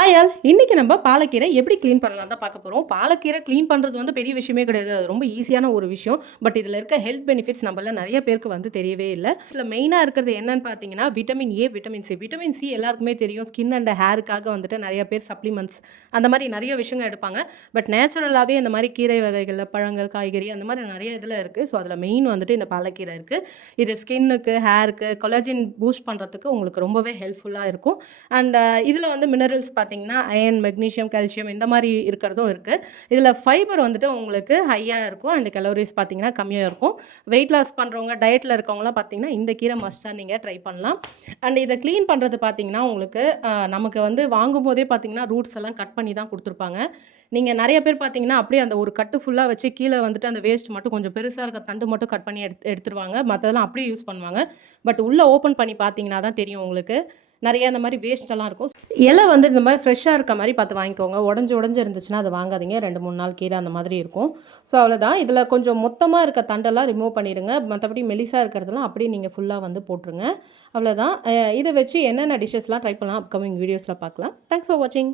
Hi all, இன்னைக்கு நம்ம பாலக்கீரை எப்படி க்ளீன் பண்ணலாம் தான் பார்க்க போகிறோம். பாலக்கீரை க்ளீன் பண்ணுறது வந்து பெரிய விஷயமே கிடையாது. அது ரொம்ப ஈஸியான ஒரு விஷயம். பட் இதில் இருக்க ஹெல்த் பெனிஃபிட்ஸ் நம்மள நிறைய பேருக்கு வந்து தெரியவே இல்லை. இதில் மெயினாக இருக்கிறது என்னன்னு பார்த்தீங்கன்னா vitamin A, vitamin C. Vitamin C எல்லாருக்குமே தெரியும். ஸ்கின் அண்ட் ஹேருக்காக வந்துட்டு நிறைய பேர் சப்ளிமெண்ட்ஸ் அந்த மாதிரி நிறைய விஷயங்கள் எடுப்பாங்க. பட் நேச்சுரலாகவே இந்த மாதிரி கீரை வகைகளில் பழங்கள், காய்கறி அந்த மாதிரி நிறைய இதில் இருக்குது. ஸோ அதில் மெயின் வந்துட்டு இந்த பாலக்கீரை இருக்குது. இது ஸ்கின்னுக்கு, ஹேருக்கு, கொலாஜின் பூஸ்ட் பண்ணுறதுக்கு உங்களுக்கு ரொம்பவே ஹெல்ப்ஃபுல்லாக இருக்கும். அண்ட் இதில் வந்து மினரல்ஸ் பார்த்தீங்கன்னா அயன், மெக்னீஷியம், கால்சியம் இந்த மாதிரி இருக்கிறதும் இருக்குது. இதில் ஃபைபர் வந்துட்டு உங்களுக்கு ஹையாக இருக்கும். அண்ட் கலோரிஸ் பார்த்தீங்கன்னா கம்மியாக இருக்கும். வெயிட் லாஸ் பண்ணுறவங்க, டயட்டில் இருக்கவங்களாம் பார்த்தீங்கன்னா இந்த கீரை மஸ்ட்டாக நீங்கள் ட்ரை பண்ணலாம். அண்ட் இதை க்ளீன் பண்ணுறது பார்த்தீங்கன்னா உங்களுக்கு நமக்கு வந்து வாங்கும்போதே பார்த்தீங்கன்னா ரூட்ஸ் எல்லாம் கட் பண்ணி தான் கொடுத்துருப்பாங்க. நீங்கள் நிறைய பேர் பார்த்தீங்கன்னா அப்படியே அந்த ஒரு கட்டு ஃபுல்லாக வச்சு கீழே வந்துட்டு அந்த வேஸ்ட் மட்டும் கொஞ்சம் பெருசாக இருக்க தண்டு மட்டும் கட் பண்ணி எடுத்துருவாங்க. மற்றதெல்லாம் அப்படியே யூஸ் பண்ணுவாங்க. பட் உள்ளே ஓப்பன் பண்ணி பார்த்தீங்கன்னா தான் தெரியும் உங்களுக்கு நிறைய அந்த மாதிரி வேஸ்ட்டெல்லாம் இருக்கும். இலை வந்து இந்த மாதிரி ஃப்ரெஷ்ஷாக இருக்க மாதிரி பார்த்து வாங்கிக்கோங்க. உடஞ்சி இருந்துச்சுன்னா அதை வாங்காதீங்க. 2-3 நாள் கீரை அந்த மாதிரி இருக்கும். ஸோ அவ்வளோதான். இதில் கொஞ்சம் மொத்தமாக இருக்க தண்டெல்லாம் ரிமூவ் பண்ணிடுங்க. மற்றபடி மெலிசாக இருக்கிறதெல்லாம் அப்படியே நீங்கள் ஃபுல்லாக வந்து போட்டுருங்க. அவ்வளோதான். இதை வச்சு என்னென்ன டிஷ்ஷஸ்லாம் ட்ரை பண்ணலாம் அப்கமிங் வீடியோஸில் பார்க்கலாம். தேங்க்ஸ் ஃபார் வாட்சிங்.